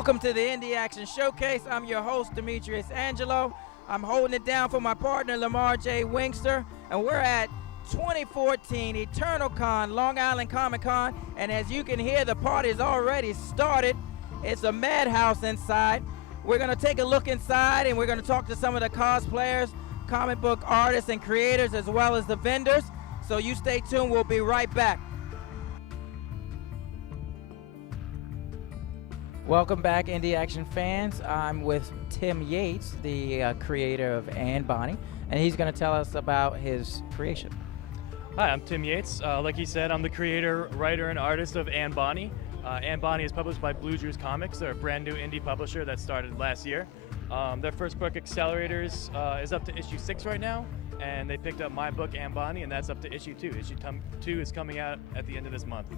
Welcome to the Indie Action Showcase. I'm your host, Demetrius Angelo. I'm holding it down for my partner, Lamar J. Wingster, and we're at 2014 Eternal Con, Long Island Comic Con, and as you can hear, the party's already started. It's a madhouse inside. We're going to take a look inside, and we're going to talk to some of the cosplayers, comic book artists and creators, as well as the vendors. So you stay tuned. We'll be right back. Welcome back, Indie Action fans. I'm with Tim Yates, the creator of Anne Bonny, and he's going to tell us about his creation. Hi, I'm Tim Yates. Like he said, I'm the creator, writer, and artist of Anne Bonny. Anne Bonny is published by Blue Juice Comics. They're a brand new indie publisher that started last year. Their first book, Accelerators, is up to issue 6 right now, and they picked up my book, Anne Bonny, and that's up to issue 2. Issue 2 is coming out at the end of this month.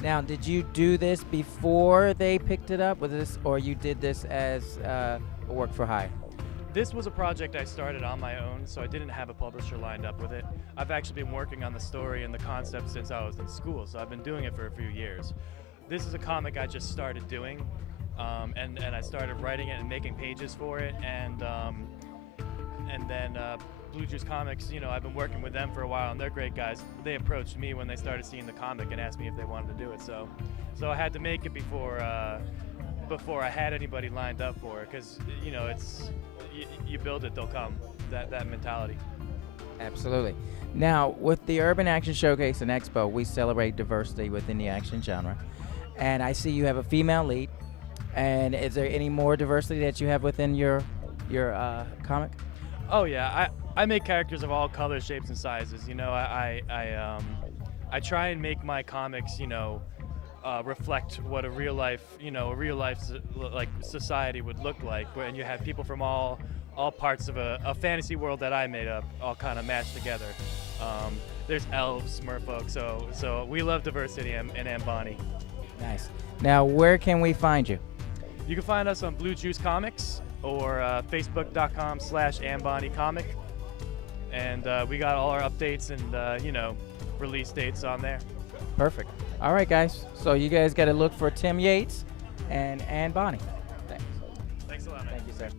Now, did you do this before they picked it up, or you did this as a work for hire? This was a project I started on my own, so I didn't have a publisher lined up with it. I've actually been working on the story and the concept since I was in school, so I've been doing it for a few years. This is a comic I just started doing, and I started writing it and making pages for it, and then Blue Juice Comics, you know, I've been working with them for a while, and they're great guys. They approached me when they started seeing the comic and asked me if they wanted to do it. So I had to make it before I had anybody lined up for it, because you know, it's you build it, they'll come. That mentality. Absolutely. Now, with the Urban Action Showcase and Expo, we celebrate diversity within the action genre, and I see you have a female lead. And is there any more diversity that you have within your comic? Oh yeah, I make characters of all colors, shapes, and sizes. You know, I try and make my comics, you know, reflect what a real life like society would look like, and you have people from all parts of a fantasy world that I made up, all kind of mashed together. There's elves, merfolk, so we love diversity in Anne Bonny. Nice. Now, where can we find you? You can find us on Blue Juice Comics or facebook.com/Anne Bonny Comic, and we got all our updates and you know, release dates on there. Perfect. All right, guys. So you guys got to look for Tim Yates and Anne Bonny. Thanks. Thanks a lot, man. Thank you, sir.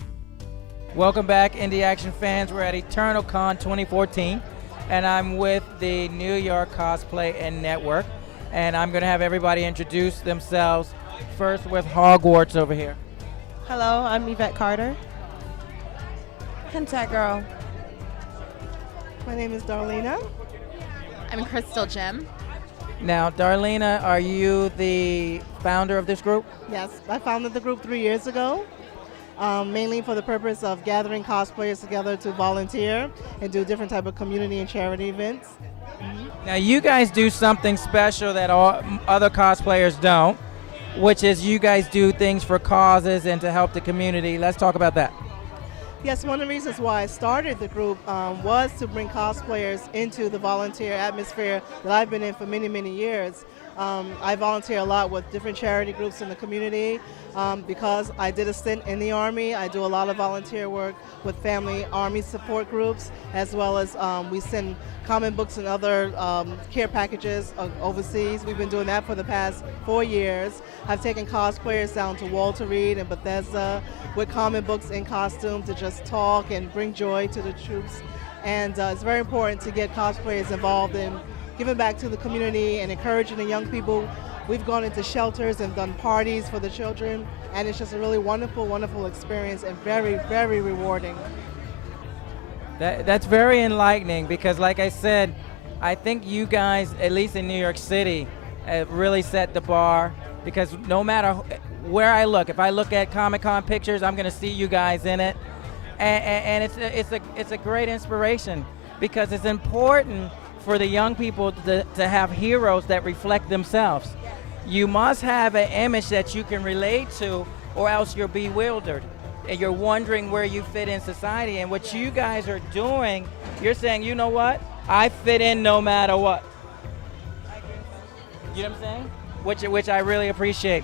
Welcome back, Indie Action fans. We're at Eternal Con 2014, and I'm with the New York Cosplay and Network, and I'm going to have everybody introduce themselves. First with Hogwarts over here. Hello, I'm Yvette Carter. Contact Girl. My name is Darlena. I'm Crystal Gem. Now, Darlena, are you the founder of this group? Yes, I founded the group 3 years ago, mainly for the purpose of gathering cosplayers together to volunteer and do different type of community and charity events. Now, you guys do something special that all other cosplayers don't, which is you guys do things for causes and to help the community. Let's talk about that. Yes, one of the reasons why I started the group was to bring cosplayers into the volunteer atmosphere that I've been in for many, many years. I volunteer a lot with different charity groups in the community. Because I did a stint in the Army, I do a lot of volunteer work with family Army support groups, as well as we send comic books and other care packages overseas. We've been doing that for the past 4 years. I've taken cosplayers down to Walter Reed and Bethesda with comic books in costume to just talk and bring joy to the troops. And it's very important to get cosplayers involved in giving back to the community and encouraging the young people. We've gone into shelters and done parties for the children, and it's just a really wonderful, wonderful experience and very, very rewarding. That's very enlightening because, like I said, I think you guys, at least in New York City, have really set the bar, because no matter where I look, if I look at Comic-Con pictures, I'm going to see you guys in it, and it's a great inspiration, because it's important for the young people to have heroes that reflect themselves. You must have an image that you can relate to, or else you're bewildered and you're wondering where you fit in society. And what you guys are doing, you're saying, you know what? I fit in no matter what. You know what I'm saying? Which I really appreciate.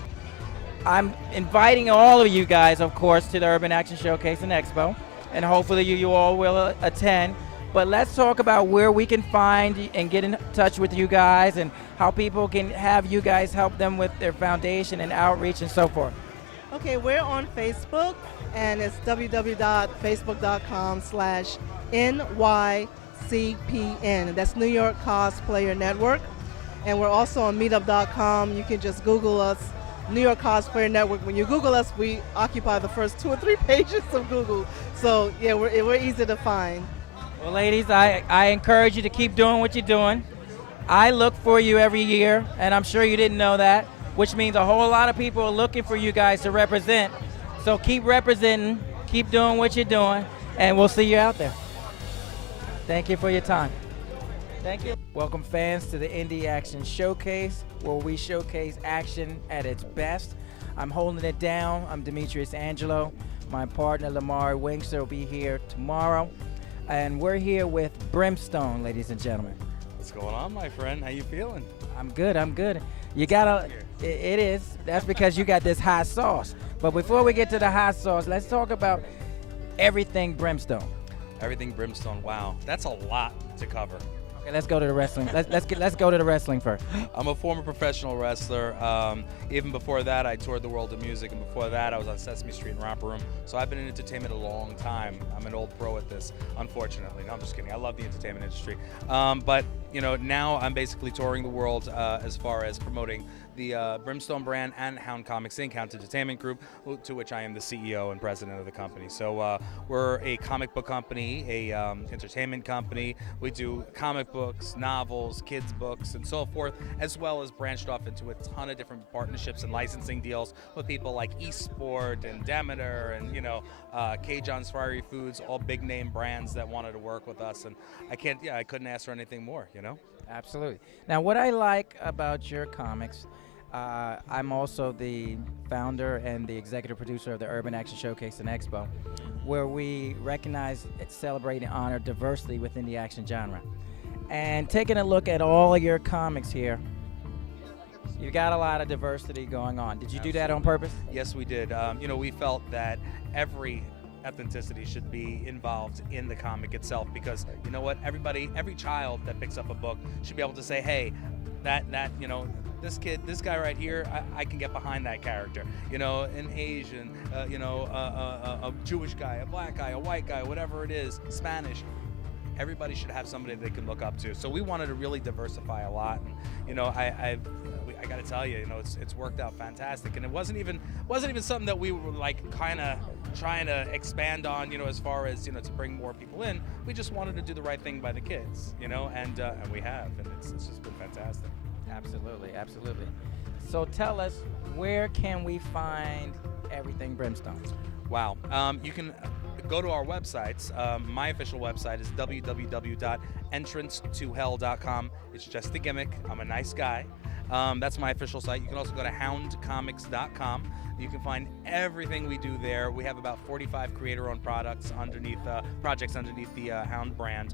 I'm inviting all of you guys, of course, to the Urban Action Showcase and Expo, and hopefully you all will attend. But let's talk about where we can find and get in touch with you guys, and how people can have you guys help them with their foundation and outreach and so forth. Okay, we're on Facebook, and it's www.facebook.com/NYCPN. That's New York Cosplayer Network. And we're also on meetup.com. You can just Google us, New York Cosplayer Network. When you Google us, we occupy the first 2 or 3 pages of Google. So yeah, we're easy to find. Well, ladies, I encourage you to keep doing what you're doing. I look for you every year, and I'm sure you didn't know that, which means a whole lot of people are looking for you guys to represent. So keep representing, keep doing what you're doing, and we'll see you out there. Thank you for your time. Thank you. Welcome fans to the Indie Action Showcase, where we showcase action at its best. I'm holding it down. I'm Demetrius Angelo. My partner Lamar Winkster will be here tomorrow. And we're here with Brimstone, ladies and gentlemen. What's going on, my friend? How you feeling? I'm good, I'm good. You gotta, it is. That's because you got this hot sauce. But before we get to the hot sauce, let's talk about everything Brimstone. Everything Brimstone, wow. That's a lot to cover. Okay, let's go to the wrestling. Let's go to the wrestling first. I'm a former professional wrestler. Even before that, I toured the world of music, and before that, I was on Sesame Street and Romper Room. So I've been in entertainment a long time. I'm an old pro at this, unfortunately. No, I'm just kidding. I love the entertainment industry. But you know, now I'm basically touring the world as far as promoting the Brimstone brand and Hound Comics Inc., Hound Entertainment Group, to which I am the CEO and president of the company. So we're a comic book company, a entertainment company. We do comic books, novels, kids books, and so forth, as well as branched off into a ton of different partnerships and licensing deals with people like Eastport and Demeter and, you know, K-John's Fiery Foods, all big name brands that wanted to work with us. And I couldn't ask for anything more, you know? Absolutely. Now, what I like about your comics, I'm also the founder and the executive producer of the Urban Action Showcase and Expo, where we recognize, celebrate, and honor diversity within the action genre. And taking a look at all your comics here, you got a lot of diversity going on. Did you do that on purpose? Yes, we did. You know, we felt that every ethnicity should be involved in the comic itself, because you know what, every child that picks up a book should be able to say, hey, that you know, this kid, this guy right here, I can get behind that character. You know, an Asian, you know, a Jewish guy, a black guy, a white guy, whatever it is, Spanish. Everybody should have somebody they can look up to. So we wanted to really diversify a lot. And, you know, I got to tell you, you know, it's worked out fantastic. And it wasn't even something that we were like kind of trying to expand on, you know, as far as, you know, to bring more people in. We just wanted to do the right thing by the kids, you know, and we have, and it's just been fantastic. Absolutely, absolutely. So tell us, where can we find everything Brimstone? Wow. You can go to our websites. My official website is www.entrancetohell.com. It's just a gimmick. I'm a nice guy. That's my official site. You can also go to houndcomics.com. You can find everything we do there. We have about 45 creator-owned projects underneath the Hound brand.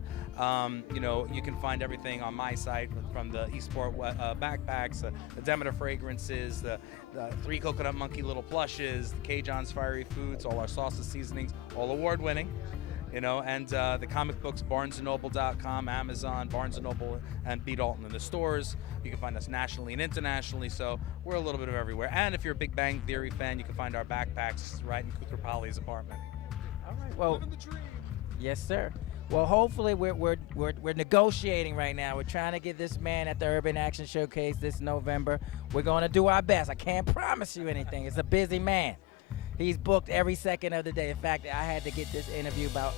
You know, you can find everything on my site, from the Eastport backpacks, the Demeter fragrances, the 3 Coconut Monkey little plushes, the K-John's Fiery Foods, all our sauces, seasonings, all award-winning. You know, and the comic books, BarnesandNoble.com, Amazon, Barnes & Noble, and B. Dalton in the stores. You can find us nationally and internationally, so we're a little bit of everywhere. And if you're a Big Bang Theory fan, you can find our backpacks right in Kuthrapali's apartment. All right. Well, yes, sir. Well, hopefully we're negotiating right now. We're trying to get this man at the Urban Action Showcase this November. We're going to do our best. I can't promise you anything. It's a busy man. He's booked every second of the day. In fact, I had to get this interview about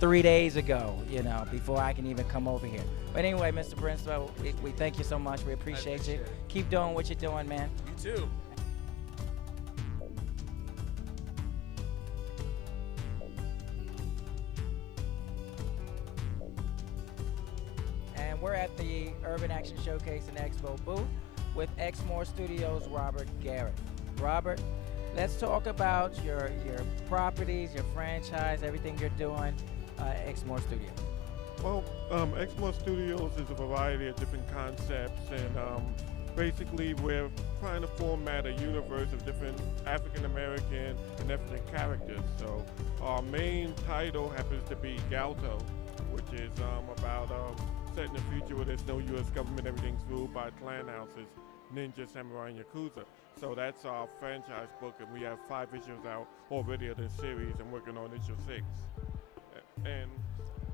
3 days ago, you know, before I can even come over here. But anyway, Mr. Brimstone, we thank you so much. We appreciate you. Keep doing what you're doing, man. You too. And we're at the Urban Action Showcase and Expo booth with Exmoor Studios' Robert Garrett. Robert, let's talk about your properties, your franchise, everything you're doing at Exmoor Studios. Well, Exmoor Studios is a variety of different concepts, and basically we're trying to format a universe of different African American and ethnic characters. So our main title happens to be Galto, which is about set in the future where there's no U.S. government, everything's ruled by clan houses. Ninja, Samurai, and Yakuza. So that's our franchise book, and we have 5 issues out already of this series and working on issue 6. And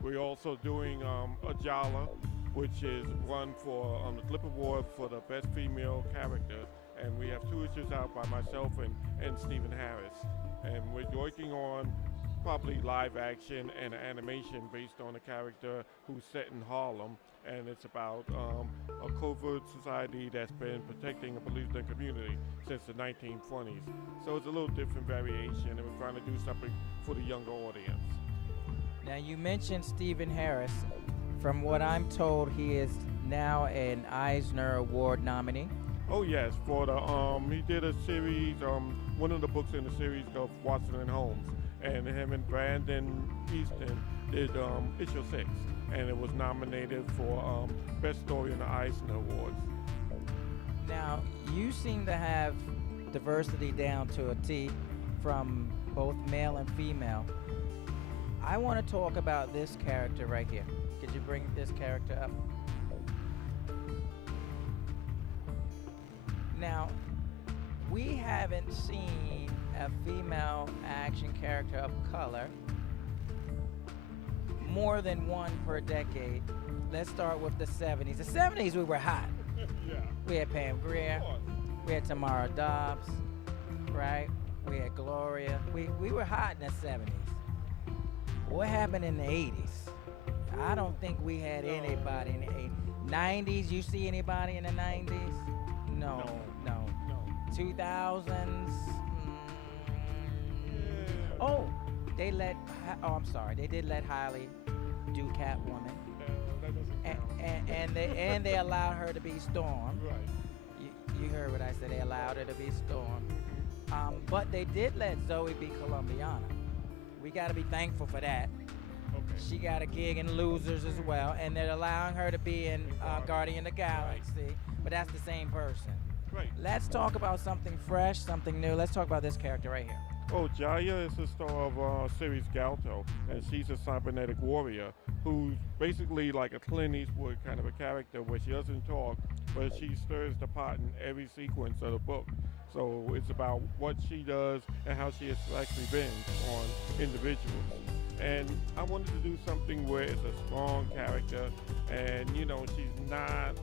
we're also doing Ajala, which is run for the Clip Award for the Best Female Character. And we have 2 issues out by myself and Stephen Harris. And we're working on probably live action and animation based on a character who's set in Harlem, and it's about a covert society that's been protecting a policed community since the 1920s. So it's a little different variation, and we're trying to do something for the younger audience. Now you mentioned Stephen Harris. From what I'm told, he is now an Eisner Award nominee. Oh yes, for the he did a series, one of the books in the series of Watson and Holmes, and him and Brandon Easton did issue 6, and it was nominated for best story in the Eisner Awards. Now you seem to have diversity down to a T, from both male and female. I want to talk about this character right here. Could you bring this character up? Now, we haven't seen a female action character of color more than one per decade. Let's start with the 70s. The 70s, we were hot. Yeah. We had Pam Grier, we had Tamara Dobbs, right? We had Gloria. We were hot in the 70s. What happened in the 80s? I don't think we had anybody in the 80s. 90s, you see anybody in the 90s? No. 2000s. Oh, they did let Hailey do Catwoman. That doesn't count. And they allowed her to be Storm. Right. You heard what I said. They allowed her to be Storm. But they did let Zoe be Colombiana. We got to be thankful for that. Okay. She got a gig in Losers as well, and they're allowing her to be in Guardian of the Galaxy. But that's the same person. Right. Let's talk about something fresh, something new. Let's talk about this character right here. Oh, Jaya is the star of series Galto, and she's a cybernetic warrior who's basically like a Clint Eastwood kind of a character where she doesn't talk, but she stirs the pot in every sequence of the book. So it's about what she does and how she has actually been on individuals. And I wanted to do something where it's a strong character, and she's not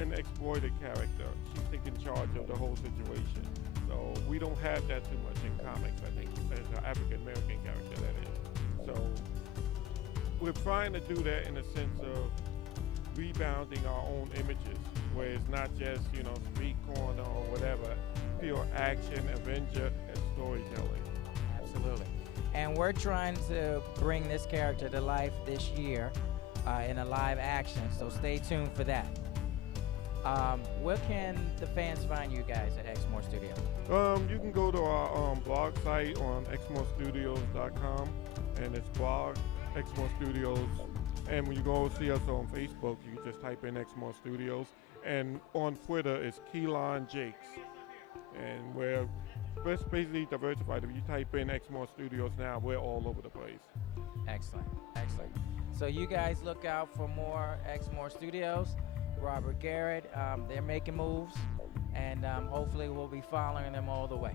an exploited character. She's taking charge of the whole situation. So we don't have that too much in comics, I think, as an African American character, that is. So we're trying to do that in a sense of rebounding our own images, where it's not just, street corner or whatever, pure action, adventure, and storytelling. Absolutely. And we're trying to bring this character to life this year in a live action, so stay tuned for that. Where can the fans find you guys at Exmoor Studios? You can go to our blog site on exmorestudios.com, and it's blog Exmoor Studios. And when you go see us on Facebook, you can just type in Exmoor Studios. And on Twitter, it's Keelan Jakes. And we're basically diversified. If you type in Exmoor Studios now, we're all over the place. Excellent. So you guys look out for more Exmoor Studios. Robert Garrett, they're making moves, and hopefully we'll be following them all the way.